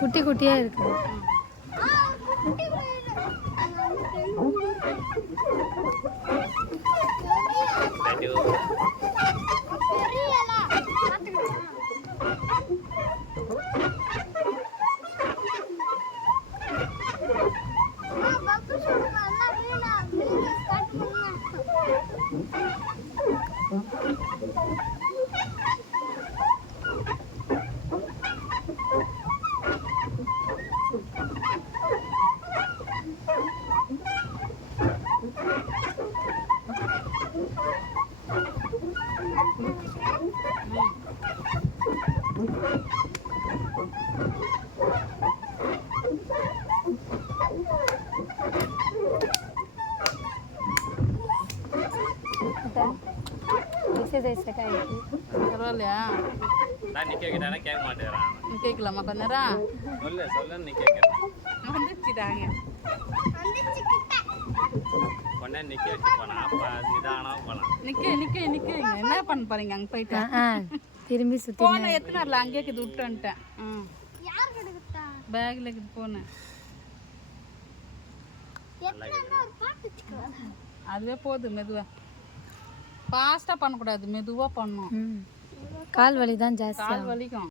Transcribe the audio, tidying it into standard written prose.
குட்டி குட்டியா இருக்கு. பரவாயில்லையா? நான் நிக்க வைக்கிட்டானே கேட்க மாட்டேங்கிறான். நீ கேட்கலாமா கொஞ்ச நேரம்? சொல்ல நீ கேட்கிறேன். வந்துச்சுட்டாங்க. கொண்டே நிக்க வச்சு போனா அப்ப நிதானமா போலாம். நிக்க என்ன பண்ண போறீங்க? அங்க போயிட்டு திரும்பி சுத்தி போன எத்தனை நாள்ல அங்கேயே விட்டு வந்துட்டேன். பேக்ல போனேன். அதுவே போதும். மெதுவா ஃபாஸ்டா பண்ணக்கூடாது, மெதுவா பண்ணணும். கால் வலி தான் ஜாஸ்தி. கால் வலிக்கும்.